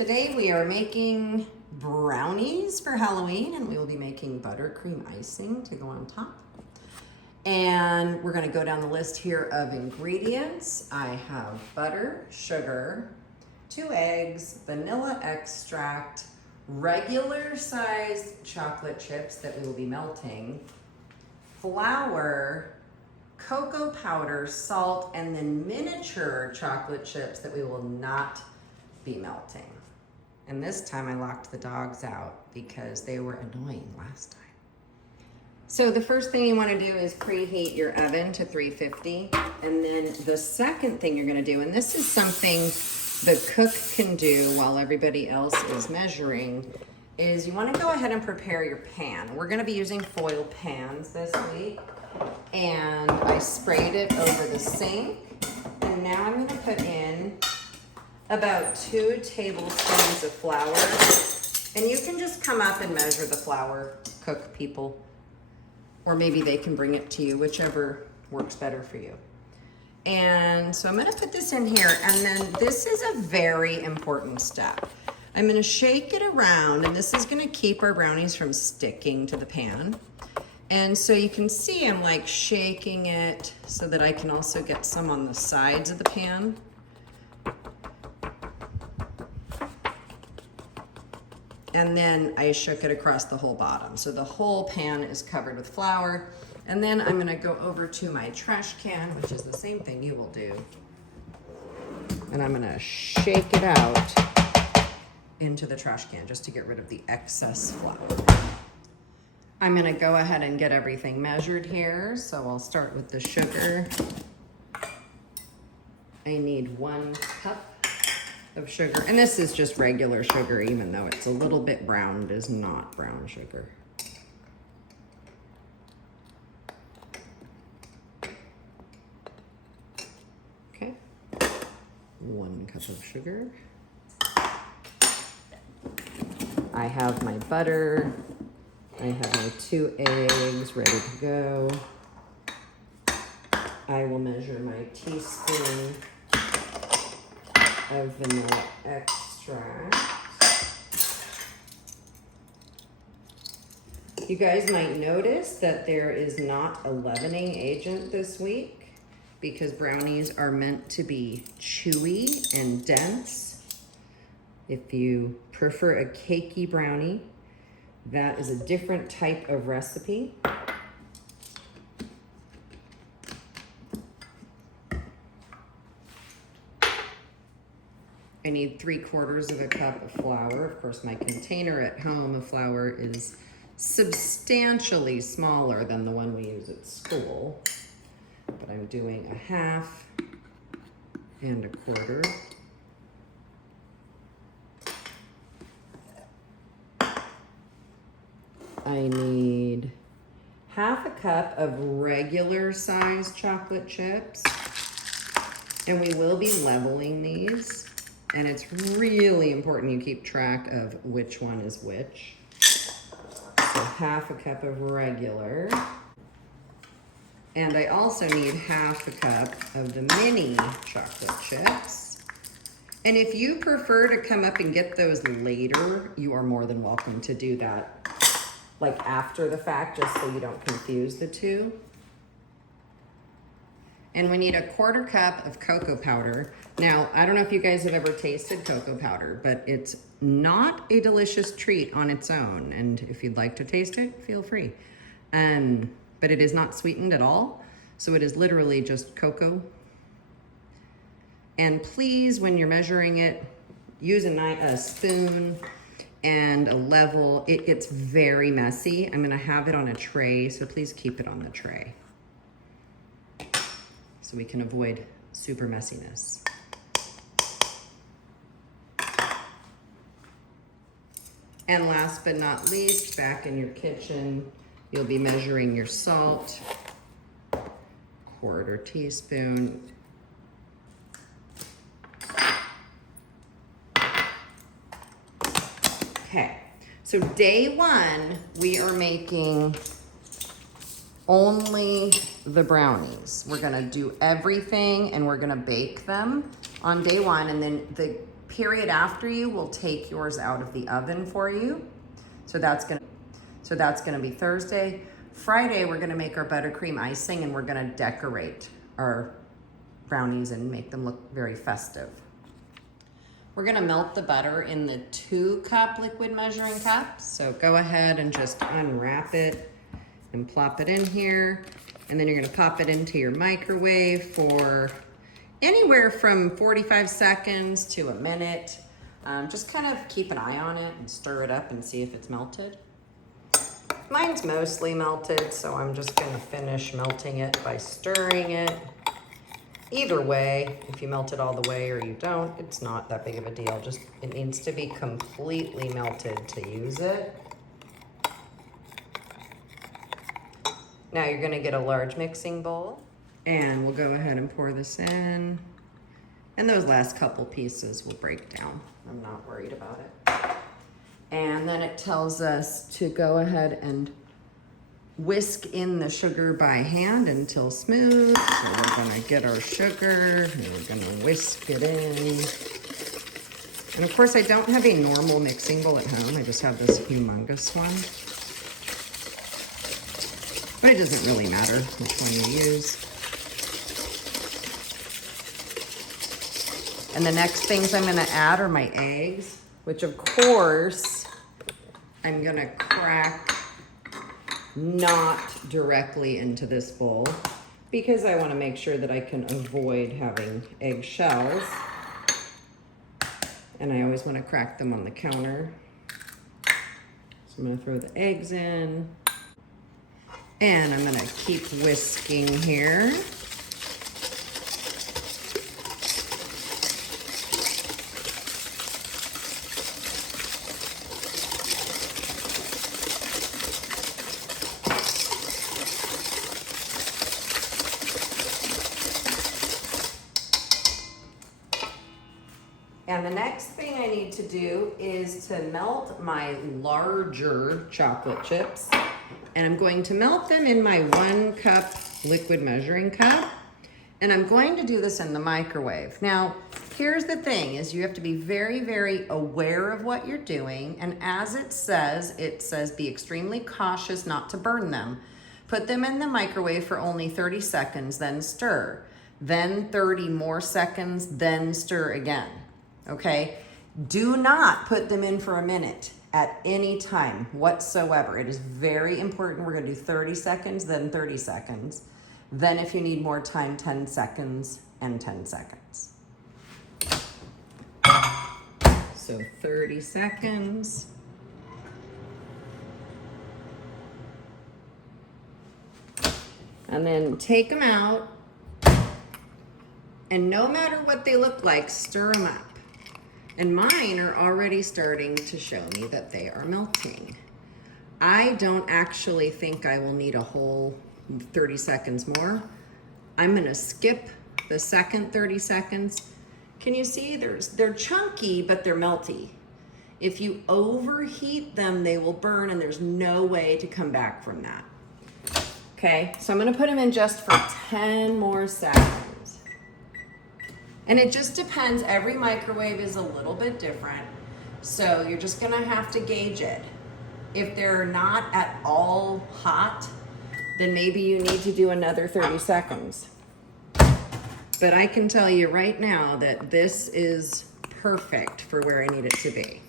Today we are making brownies for Halloween, and we will be making buttercream icing to go on top. And we're gonna go down the list here of ingredients. I have butter, sugar, 2 eggs, vanilla extract, regular sized chocolate chips that we will be melting, flour, cocoa powder, salt, and then miniature chocolate chips that we will not be melting. And this time I locked the dogs out because they were annoying last time. So the first thing you want to do is preheat your oven to 350. And then the second thing you're going to do, and this is something the cook can do while everybody else is measuring, is you want to go ahead and prepare your pan. We're going to be using foil pans this week. And I sprayed it over the sink. And now I'm going to put in about 2 tablespoons of flour. And you can just come up and measure the flour, cook people. Or maybe they can bring it to you, whichever works better for you. And so I'm gonna put this in here, and then this is a very important step. I'm gonna shake it around, and this is gonna keep our brownies from sticking to the pan. And so you can see I'm like shaking it so that I can also get some on the sides of the pan. And then I shook it across the whole bottom. So the whole pan is covered with flour. And then I'm gonna go over to my trash can, which is the same thing you will do. And I'm gonna shake it out into the trash can just to get rid of the excess flour. I'm gonna go ahead and get everything measured here. So I'll start with the sugar. I need 1 cup of sugar. And this is just regular sugar, even though it's a little bit brown. It is not brown sugar. Okay, 1 cup of sugar. I have my butter. I have my 2 eggs ready to go. I will measure my teaspoon of vanilla extract. You guys might notice that there is not a leavening agent this week because brownies are meant to be chewy and dense. If you prefer a cakey brownie, that is a different type of recipe. I need 3/4 of a cup of flour. Of course, my container at home of flour is substantially smaller than the one we use at school. But I'm doing 1/2 and 1/4. I need 1/2 cup of regular size chocolate chips. And we will be leveling these. And it's really important you keep track of which one is which. So 1/2 cup of regular. And I also need 1/2 cup of the mini chocolate chips. And if you prefer to come up and get those later, you are more than welcome to do that, like after the fact, just so you don't confuse the two. And we need 1/4 cup of cocoa powder. Now, I don't know if you guys have ever tasted cocoa powder, but it's not a delicious treat on its own. And if you'd like to taste it, feel free. But it is not sweetened at all. So it is literally just cocoa. And please, when you're measuring it, use a spoon and a level. It gets very messy. I'm gonna have it on a tray, so please keep it on the tray, so we can avoid super messiness. And last but not least, back in your kitchen, you'll be measuring your salt, 1/4 teaspoon. Okay, so day 1, we are making only the brownies. We're gonna do everything and we're gonna bake them on day 1, and then the period after you will take yours out of the oven for you. So that's gonna be Thursday. Friday, we're gonna make our buttercream icing and we're gonna decorate our brownies and make them look very festive. We're gonna melt the butter in the 2-cup liquid measuring cup. So go ahead and just unwrap it and plop it in here. And then you're gonna pop it into your microwave for anywhere from 45 seconds to a minute. Just kind of keep an eye on it and stir it up and see if it's melted. Mine's mostly melted, so I'm just gonna finish melting it by stirring it. Either way, if you melt it all the way or you don't, it's not that big of a deal. Just, it needs to be completely melted to use it. Now you're gonna get a large mixing bowl and we'll go ahead and pour this in. And those last couple pieces will break down. I'm not worried about it. And then it tells us to go ahead and whisk in the sugar by hand until smooth. So we're gonna get our sugar and we're gonna whisk it in. And of course I don't have a normal mixing bowl at home. I just have this humongous one. But it doesn't really matter which one you use. And the next things I'm gonna add are my eggs, which of course I'm gonna crack not directly into this bowl because I want to make sure that I can avoid having egg shells. And I always want to crack them on the counter. So I'm going to throw the eggs in. And I'm going to keep whisking here. And the next thing I need to do is to melt my larger chocolate chips. And I'm going to melt them in my 1-cup liquid measuring cup. And I'm going to do this in the microwave. Now, here's the thing, is you have to be very, very aware of what you're doing. And as it says be extremely cautious not to burn them. Put them in the microwave for only 30 seconds, then stir. Then 30 more seconds, then stir again. Okay, do not put them in for a minute at any time whatsoever. It is very important. We're gonna do 30 seconds, then 30 seconds. Then if you need more time, 10 seconds and 10 seconds. So 30 seconds. And then take them out. And no matter what they look like, stir them up. And mine are already starting to show me that they are melting. I don't actually think I will need a whole 30 seconds more. I'm gonna skip the second 30 seconds. Can you see they're chunky, but they're melty. If you overheat them, they will burn and there's no way to come back from that. Okay, so I'm gonna put them in just for 10 more seconds. And it just depends, every microwave is a little bit different. So you're just gonna have to gauge it. If they're not at all hot, then maybe you need to do another 30 seconds. But I can tell you right now that this is perfect for where I need it to be.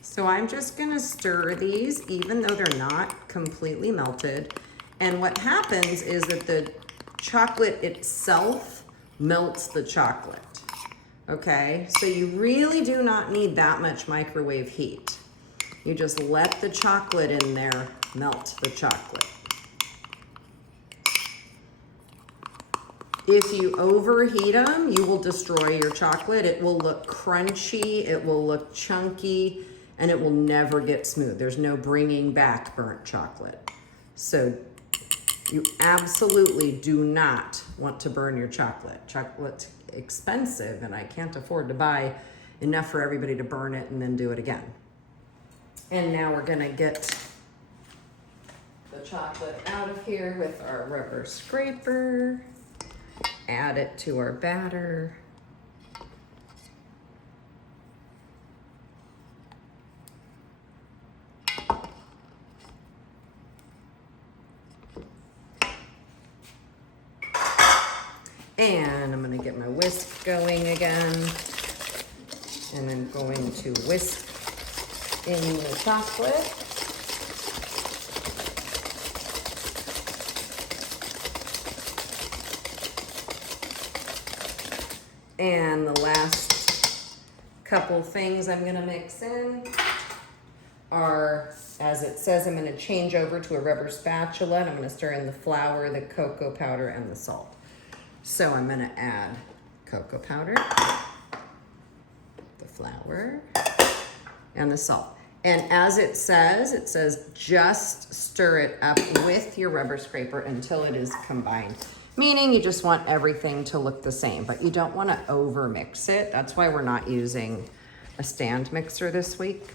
So I'm just gonna stir these even though they're not completely melted. And what happens is that the chocolate itself melts the chocolate, okay? So you really do not need that much microwave heat. You just let the chocolate in there melt the chocolate. If you overheat them, you will destroy your chocolate. It will look crunchy, it will look chunky, and it will never get smooth. There's no bringing back burnt chocolate. So you absolutely do not want to burn your chocolate. Chocolate's expensive and I can't afford to buy enough for everybody to burn it and then do it again. And now we're gonna get the chocolate out of here with our rubber scraper. Add it to our batter. And I'm gonna get my whisk going again. And I'm going to whisk in the chocolate. And the last couple things I'm gonna mix in are, as it says, I'm gonna change over to a rubber spatula and I'm gonna stir in the flour, the cocoa powder, and the salt. So I'm gonna add cocoa powder, the flour, and the salt. And as it says just stir it up with your rubber scraper until it is combined. Meaning you just want everything to look the same, but you don't want to over mix it. That's why we're not using a stand mixer this week.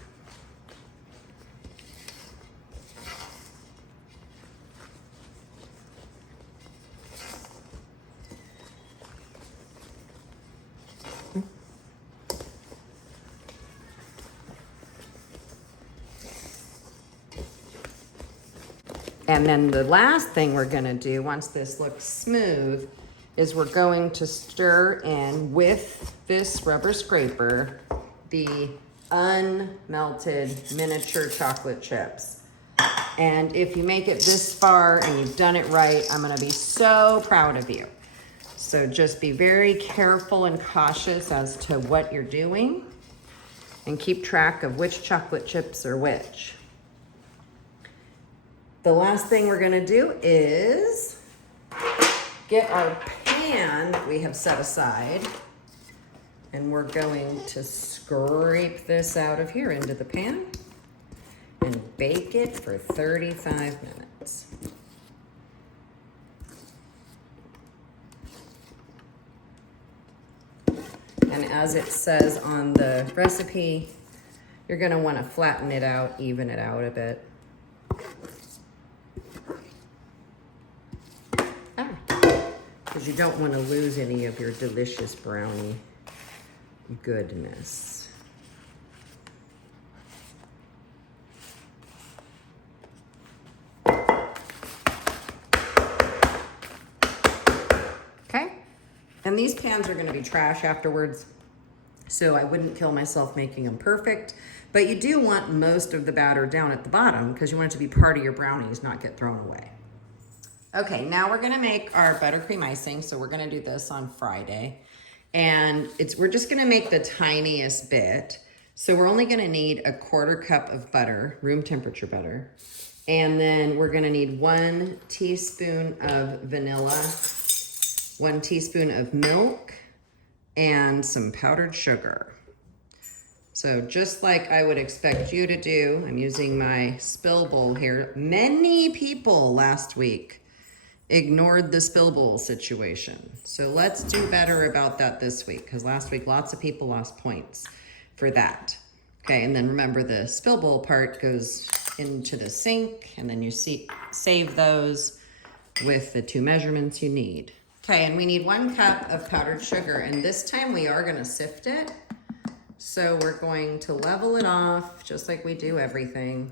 And then the last thing we're gonna do, once this looks smooth, is we're going to stir in with this rubber scraper the unmelted miniature chocolate chips. And if you make it this far and you've done it right, I'm gonna be so proud of you. So just be very careful and cautious as to what you're doing and keep track of which chocolate chips are which. The last thing we're gonna do is get our pan that we have set aside, and we're going to scrape this out of here into the pan and bake it for 35 minutes. And as it says on the recipe, you're gonna wanna flatten it out, even it out a bit. Because you don't want to lose any of your delicious brownie goodness. Okay, and these pans are going to be trash afterwards, so I wouldn't kill myself making them perfect, but you do want most of the batter down at the bottom because you want it to be part of your brownies, not get thrown away. Okay, now we're gonna make our buttercream icing. So we're gonna do this on Friday. And we're just gonna make the tiniest bit. So we're only gonna need a 1/4 cup of butter, room temperature butter. And then we're gonna need 1 teaspoon of vanilla, 1 teaspoon of milk, and some powdered sugar. So just like I would expect you to do, I'm using my spill bowl here. Many people last week ignored the spill bowl situation. So let's do better about that this week, because last week lots of people lost points for that. Okay, and then remember the spill bowl part goes into the sink, and then you save those with the 2 measurements you need. Okay, and we need 1 cup of powdered sugar, and this time we are gonna sift it. So we're going to level it off just like we do everything.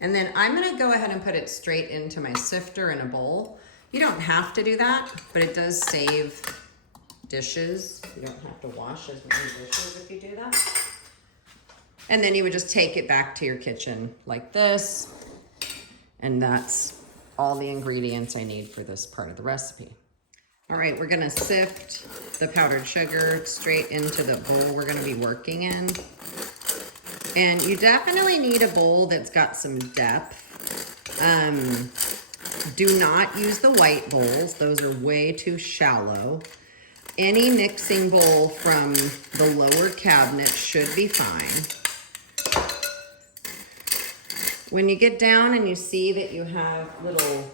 And then I'm gonna go ahead and put it straight into my sifter in a bowl. You don't have to do that, but it does save dishes. You don't have to wash as many dishes if you do that. And then you would just take it back to your kitchen like this. And that's all the ingredients I need for this part of the recipe. All right, we're gonna sift the powdered sugar straight into the bowl we're gonna be working in. And you definitely need a bowl that's got some depth. Do not use the white bowls. Those are way too shallow. Any mixing bowl from the lower cabinet should be fine. When you get down and you see that you have little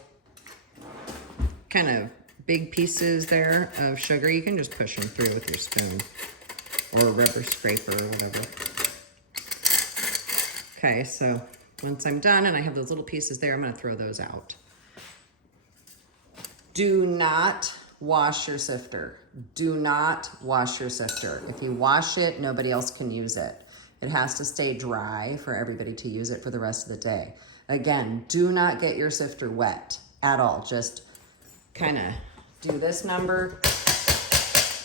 kind of big pieces there of sugar, you can just push them through with your spoon or a rubber scraper or whatever. Okay, so once I'm done and I have those little pieces there, I'm gonna throw those out. Do not wash your sifter. Do not wash your sifter. If you wash it, nobody else can use it. It has to stay dry for everybody to use it for the rest of the day. Again, do not get your sifter wet at all. Just kind of do this number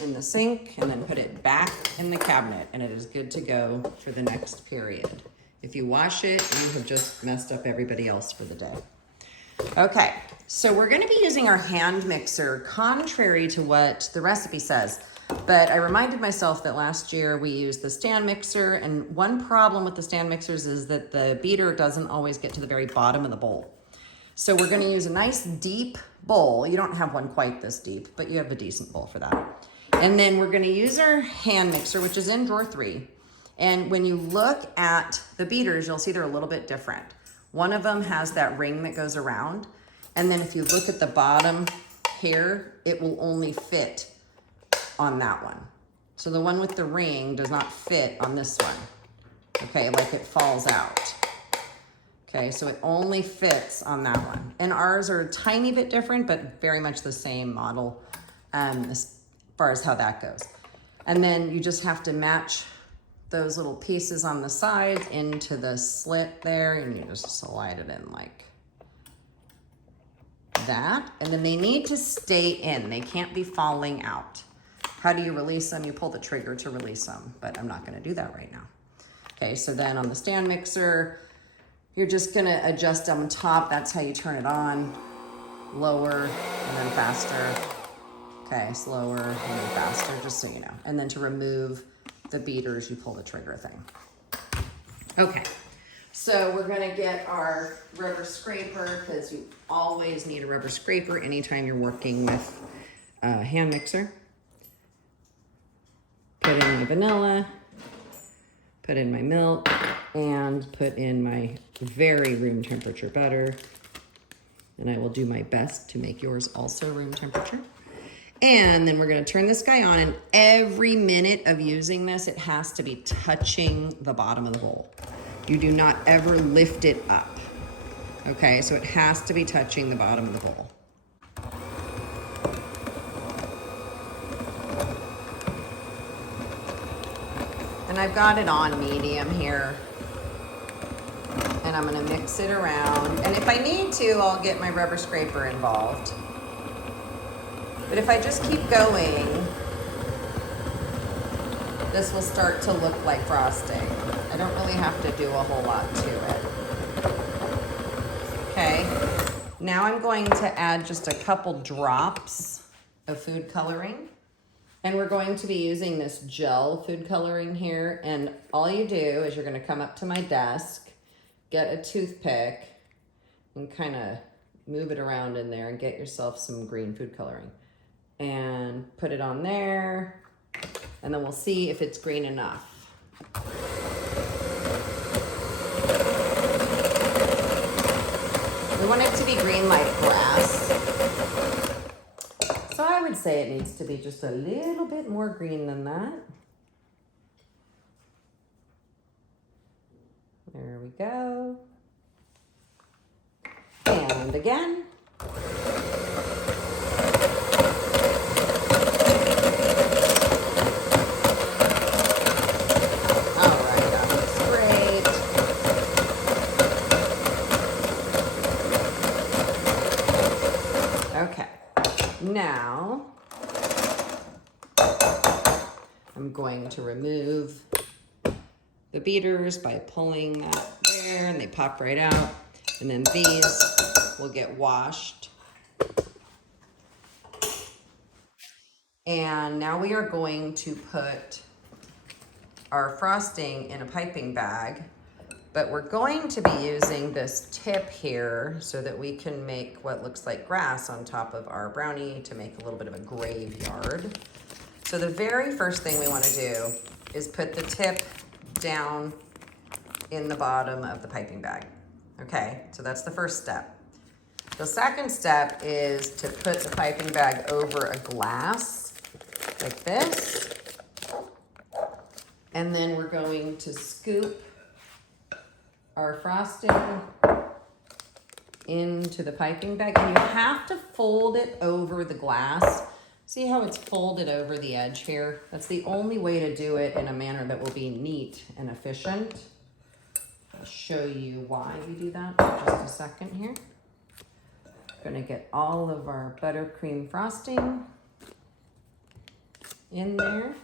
in the sink and then put it back in the cabinet, and it is good to go for the next period. If you wash it, you have just messed up everybody else for the day. Okay, so we're gonna be using our hand mixer contrary to what the recipe says. But I reminded myself that last year we used the stand mixer, and one problem with the stand mixers is that the beater doesn't always get to the very bottom of the bowl. So we're gonna use a nice deep bowl. You don't have one quite this deep, but you have a decent bowl for that. And then we're gonna use our hand mixer, which is in drawer 3. And when you look at the beaters, you'll see they're a little bit different. One of them has that ring that goes around. And then if you look at the bottom here, it will only fit on that one. So the one with the ring does not fit on this one. Okay, like it falls out. Okay, so it only fits on that one. And ours are a tiny bit different, but very much the same model as far as how that goes. And then you just have to match those little pieces on the sides into the slit there, and you just slide it in like that. And then they need to stay in. They can't be falling out. How do you release them? You pull the trigger to release them, but I'm not gonna do that right now. Okay, so then on the stand mixer, you're just gonna adjust on top. That's how you turn it on. Lower and then faster. Okay, slower and then faster, just so you know. And then to remove the beaters, you pull the trigger thing. Okay, so we're gonna get our rubber scraper, because you always need a rubber scraper anytime you're working with a hand mixer. Put in my vanilla, put in my milk, and put in my very room temperature butter. And I will do my best to make yours also room temperature. And then we're gonna turn this guy on, and every minute of using this, it has to be touching the bottom of the bowl. You do not ever lift it up. Okay, so it has to be touching the bottom of the bowl. And I've got it on medium here. And I'm gonna mix it around. And if I need to, I'll get my rubber scraper involved. But if I just keep going, this will start to look like frosting. I don't really have to do a whole lot to it. Okay, now I'm going to add just a couple drops of food coloring. And we're going to be using this gel food coloring here. And all you do is you're gonna come up to my desk, get a toothpick, and kind of move it around in there and get yourself some green food coloring. And put it on there, and then we'll see if it's green enough. We want it to be green like grass. So I would say it needs to be just a little bit more green than that. There we go. And again. Now, I'm going to remove the beaters by pulling that there, and they pop right out. And then these will get washed. And now we are going to put our frosting in a piping bag, but we're going to be using this tip here so that we can make what looks like grass on top of our brownie to make a little bit of a graveyard. So the very first thing we want to do is put the tip down in the bottom of the piping bag. Okay, so that's the first step. The second step is to put the piping bag over a glass like this. And then we're going to scoop our frosting into the piping bag, and you have to fold it over the glass. See how it's folded over the edge here? That's the only way to do it in a manner that will be neat and efficient. I'll show you why we do that in just a second here. Gonna get all of our buttercream frosting in there.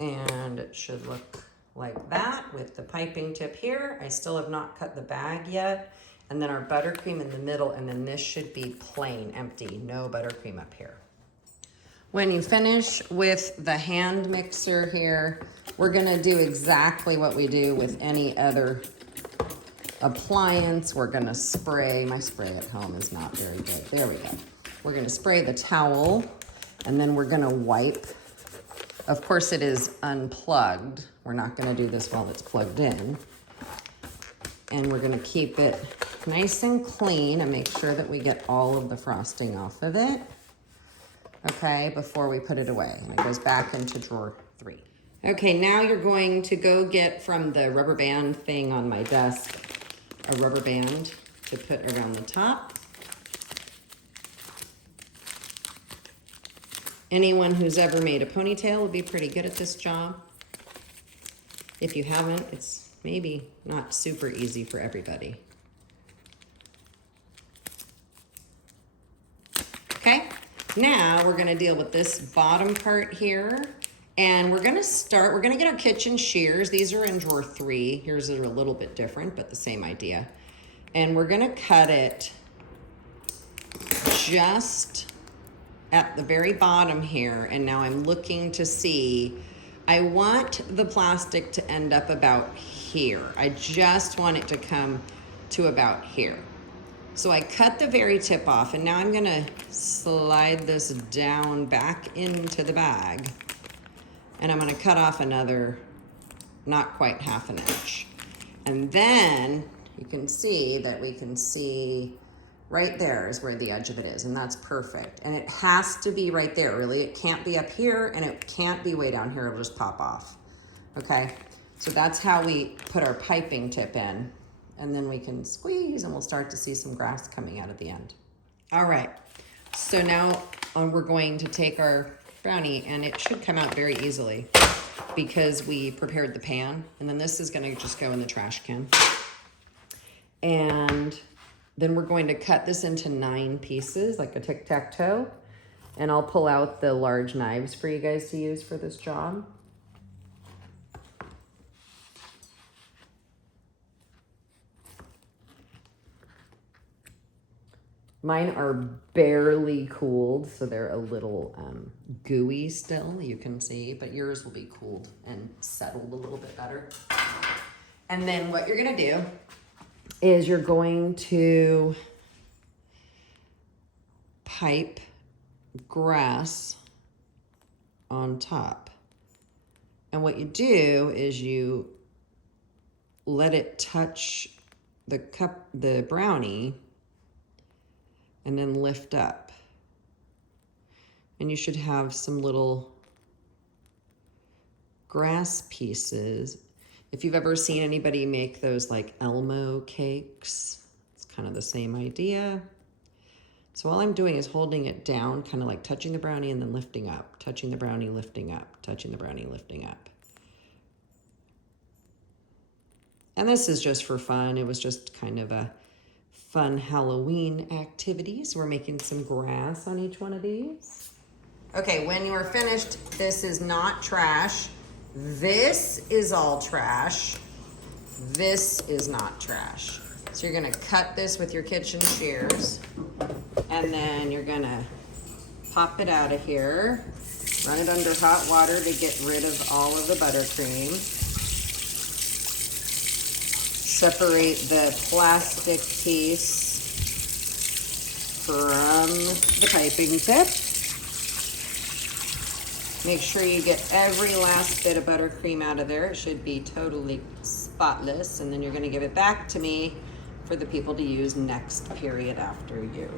And it should look like that with the piping tip here. I still have not cut the bag yet. And then our buttercream in the middle, and then this should be plain, empty, no buttercream up here. When you finish with the hand mixer here, we're gonna do exactly what we do with any other appliance. We're gonna spray, my spray at home is not very good. There we go. We're gonna spray the towel, and then we're gonna wipe. Of course it is unplugged. We're not gonna do this while it's plugged in. And we're gonna keep it nice and clean and make sure that we get all of the frosting off of it, okay, before we put it away. And it goes back into drawer 3. Okay, now you're going to go get from the rubber band thing on my desk, a rubber band to put around the top. Anyone who's ever made a ponytail would be pretty good at this job. If you haven't, it's maybe not super easy for everybody. Okay, now we're gonna deal with this bottom part here. And we're gonna get our kitchen shears. These are in drawer 3. Yours are a little bit different, but the same idea. And we're gonna cut it just at the very bottom here. And now I'm looking to see, I want the plastic to end up about here. I just want it to come to about here. So I cut the very tip off, and now I'm gonna slide this down back into the bag. And I'm gonna cut off another, not quite half an inch. And then you can see that we can see right there is where the edge of it is, and that's perfect. And it has to be right there, really. It can't be up here, and it can't be way down here. It'll just pop off, okay? So that's how we put our piping tip in. And then we can squeeze, and we'll start to see some grass coming out at the end. All right, so now we're going to take our brownie, and it should come out very easily because we prepared the pan, and then this is gonna just go in the trash can. And then we're going to cut this into 9 pieces, like a tic-tac-toe, and I'll pull out the large knives for you guys to use for this job. Mine are barely cooled, so they're a little gooey still, you can see, but yours will be cooled and settled a little bit better. And then what you're gonna do is you're going to pipe grass on top. And what you do is you let it touch the brownie, and then lift up. And you should have some little grass pieces. If you've ever seen anybody make those like Elmo cakes, it's kind of the same idea. So all I'm doing is holding it down, kind of like touching the brownie and then lifting up, touching the brownie, lifting up, touching the brownie, lifting up. And this is just for fun. It was just kind of a fun Halloween activities. We're making some grass on each one of these. Okay, when you are finished, this is not trash. This is all trash. This is not trash. So you're gonna cut this with your kitchen shears, and then you're gonna pop it out of here, run it under hot water to get rid of all of the buttercream. Separate the plastic piece from the piping tip. Make sure you get every last bit of buttercream out of there. It should be totally spotless. And then you're gonna give it back to me for the people to use next period after you.